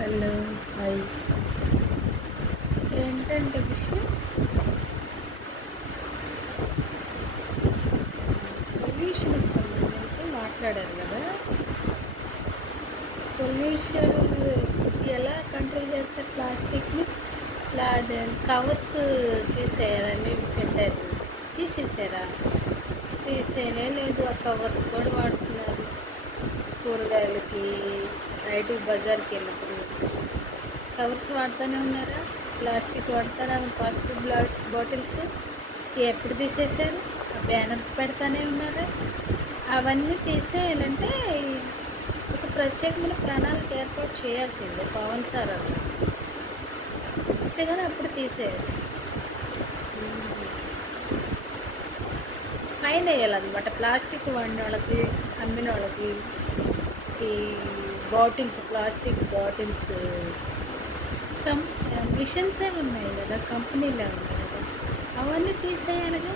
Hello, hi. ఏంటంటే విషయం, పొల్యూషన్కి సంబంధించి మాట్లాడారు కదా. పొల్యూషన్ ఎలా కంట్రోల్ చేస్తారు? ప్లాస్టిక్ని కవర్స్ తీసేయాలని పెట్టారు, తీసేసారా? తీసేనే లేదు. ఆ కవర్స్ కూడా వాడుతున్నారు. కూరగాయలకి నైట్ బజార్కి వెళ్ళినప్పుడు కవర్స్ వాడుతూనే ఉన్నారా? ప్లాస్టిక్ వాడతారా? ప్లాస్టిక్ బాటిల్స్ ఎప్పుడు తీసేశారు? ఆ బ్యానర్స్ పెడతానే ఉన్నారా? అవన్నీ తీసేయాలంటే ఒక ప్రత్యేకమైన ప్రణాళిక ఏర్పాటు చేయాల్సిందే పవన్ సార్ అన్న. అంతేగాని అప్పుడు తీసేయాలి. ఫైన్ వేయాలన్నమాట. ప్లాస్టిక్ వండిన వాళ్ళకి, అమ్మిన వాళ్ళకి, ఈ బాటిల్స్, ప్లాస్టిక్ బాటిల్స్ మిషన్సే ఉన్నాయి కదా, కంపెనీలే ఉన్నాయి కదా, అవన్నీ తీసేయాలిగా.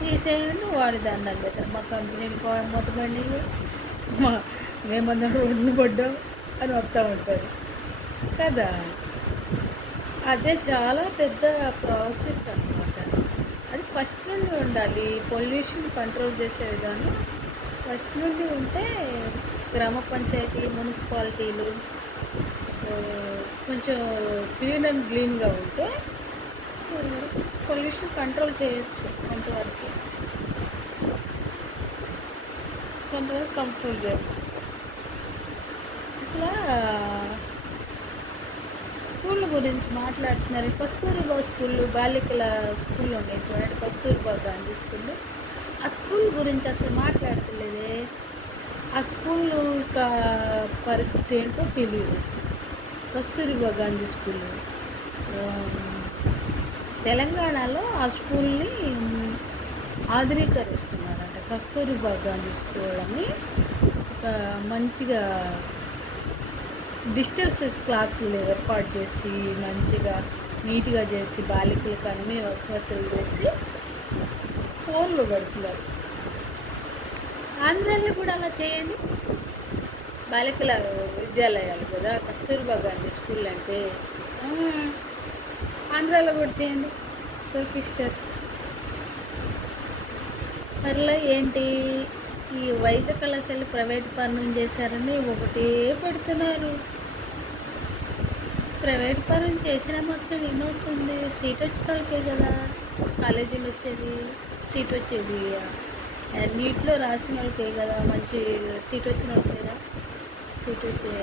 తీసేయండి, వాడి దండం పెట్టారు. మా కంపెనీలు మొత్తమండి, మేమన్నా రోడ్లు పడ్డాం అని వస్తూ ఉంటారు కదా. అదే చాలా పెద్ద ప్రాసెస్ అన్నమాట. అది ఫస్ట్ నుండి ఉండాలి. పొల్యూషన్ కంట్రోల్ చేసే విధానం ఫస్ట్ నుండి ఉంటే గ్రామ పంచాయతీ, మున్సిపాలిటీలు కొంచెం క్లీన్ అండ్ క్లీన్గా ఉంటే పొల్యూషన్ కంట్రోల్ చేయొచ్చు. కొంతవరకు కంట్రోల్ చేయొచ్చు. అసలు స్కూల్ గురించి మాట్లాడుతున్నారు. కస్తూరిబా స్కూళ్ళు, బాలికల స్కూల్ ఉన్నాయి చూడండి, కస్తూరిబా గాంధీ స్కూల్. ఆ స్కూల్ గురించి అసలు మాట్లాడతలేదే. ఆ స్కూల్ పరిస్థితి ఏంటో తెలియదు. కస్తూరిబా గాంధీ స్కూల్ తెలంగాణలో ఆ స్కూల్ని ఆధునీకరిస్తున్నారంట. కస్తూరిబా గాంధీ స్కూల్ అని ఒక మంచిగా డిజిటల్ క్లాసులు ఏర్పాటు చేసి, మంచిగా నీట్గా చేసి, బాలికలకు అన్ని వసతులు చేసి ఫోన్లు పెడుతున్నారు. ఆంధ్రాలో కూడా అలా చేయండి. బాలికల విద్యాలయాలు కదా కస్తూరిబా గాంధీ స్కూల్ అంటే, ఆంధ్రాలో కూడా చేయండి. సిస్టర్ మరలా ఏంటి, ఈ వైద్య కళాశాల ప్రైవేట్ పరం చేశారని ఒకటే పెడుతున్నారు. ప్రైవేట్ పరం చేసిన మాత్రం ఏమవుతుంది? సీట్ వచ్చిన వాళ్ళకే కదా కాలేజీలు వచ్చేది, సీట్ వచ్చేది. నీట్లో రాసిన వాళ్ళకే కదా మంచి సీట్ వచ్చిన వాళ్ళకే కదా సీట్ వచ్చే